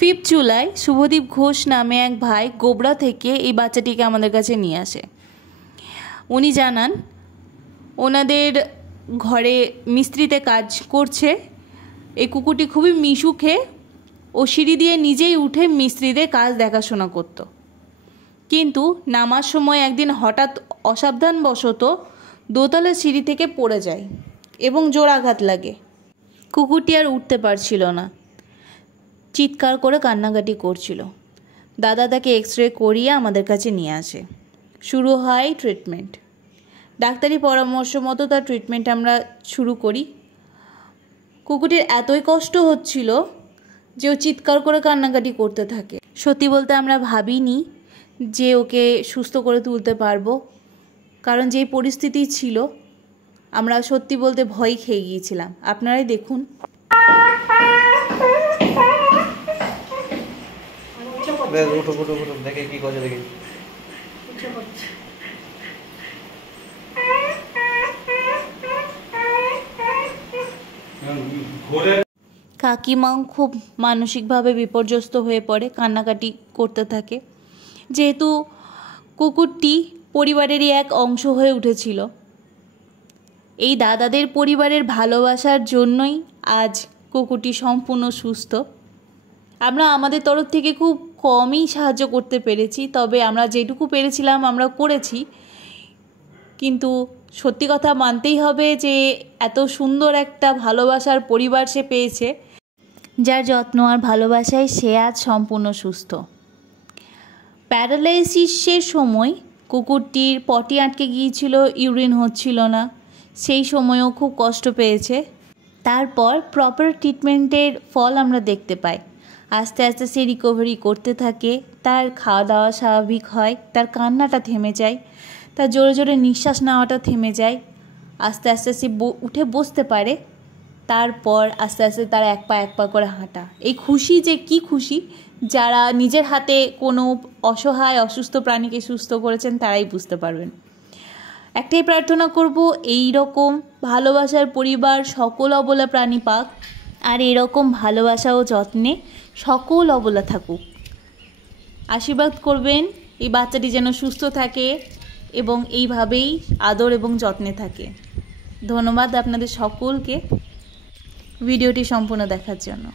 5 জুলাই শুভদীপ ঘোষ নামে এক ভাই গোবরা থেকে এই বাচ্চাটিকে আমাদের কাছে নিয়ে আসে। উনি জানান ওনাদের ঘরে মিস্ত্রিতে কাজ করছে। এই কুকুরটি খুবই মিশুকে ও সিঁড়ি দিয়ে নিজেই উঠে মিস্ত্রিদের কাজ দেখাশোনা করত। কিন্তু নামার সময় একদিন হঠাৎ অসাবধানবশত দোতলা সিঁড়ি থেকে পড়ে যায় এবং জোর আঘাত লাগে। কুকুরটি আর উঠতে পারছিল না, চিৎকার করে কান্নাকাটি করছিল। দাদা তাকে এক্স-রে করিয়ে আমাদের কাছে নিয়ে আসে। শুরু হয় ট্রিটমেন্ট। ডাক্তারি পরামর্শ মতো তার ট্রিটমেন্ট আমরা শুরু করি। কুকুরটির এতই কষ্ট হচ্ছিল যে ও চিৎকার করে কান্নাকাটি করতে থাকে। সত্যি বলতে আমরা ভাবিনি যে ওকে সুস্থ করে তুলতে পারবো, কারণ যেই পরিস্থিতি ছিল আমরা সত্যি বলতে ভয় খেয়ে গিয়েছিলাম। আপনারাই দেখুন। দেখে কি করে দেখি কাকিমাও খুব মানসিকভাবে বিপর্যস্ত হয়ে পড়ে, কান্নাকাটি করতে থাকে। যেহেতু কুকুরটি পরিবারেরই এক অংশ হয়ে উঠেছিল, এই দাদাদের পরিবারের ভালোবাসার জন্যই আজ কুকুরটি সম্পূর্ণ সুস্থ। আমরা আমাদের তরফ থেকে খুব কমই সাহায্য করতে পেরেছি, তবে আমরা যেটুকু পেরেছিলাম আমরা করেছি। কিন্তু সত্যি কথা মানতেই হবে যে এত সুন্দর একটা ভালোবাসার পরিবার সে পেয়েছে, যার যত্ন আর ভালোবাসায় সে আজ সম্পূর্ণ সুস্থ। প্যারালাইসিসের সময় কুকুরটির পটি আটকে গিয়েছিল, ইউরিন হচ্ছিল না, সেই সময়ও খুব কষ্ট পেয়েছে। তারপর প্রপার ট্রিটমেন্টের ফল আমরা দেখতে পাই। আস্তে আস্তে সে রিকভারি করতে থাকে, তার খাওয়া দাওয়া স্বাভাবিক হয়, তার কান্নাটা থেমে যায়, তার জোরে জোরে নিঃশ্বাস নেওয়াটা থেমে যায়। আস্তে আস্তে সে উঠে বসতে পারে। তারপর আস্তে আস্তে তার এক পা করে হাঁটা। এই খুশি যে কি খুশি, যারা নিজের হাতে কোনো অসহায় অসুস্থ প্রাণীকে সুস্থ করেছেন তারাই বুঝতে পারবেন। একটাই প্রার্থনা করব, এই রকম ভালোবাসার পরিবার সকল অবলা প্রাণী পাক, আর এরকম ভালোবাসা ও যত্নে সকল অবলা থাকুক। আশীর্বাদ করবেন এই বাচ্চাটি যেন সুস্থ থাকে এবং এইভাবেই আদর এবং যত্নে থাকে। ধন্যবাদ আপনাদের সকলকে ভিডিওটি সম্পূর্ণ দেখার জন্য।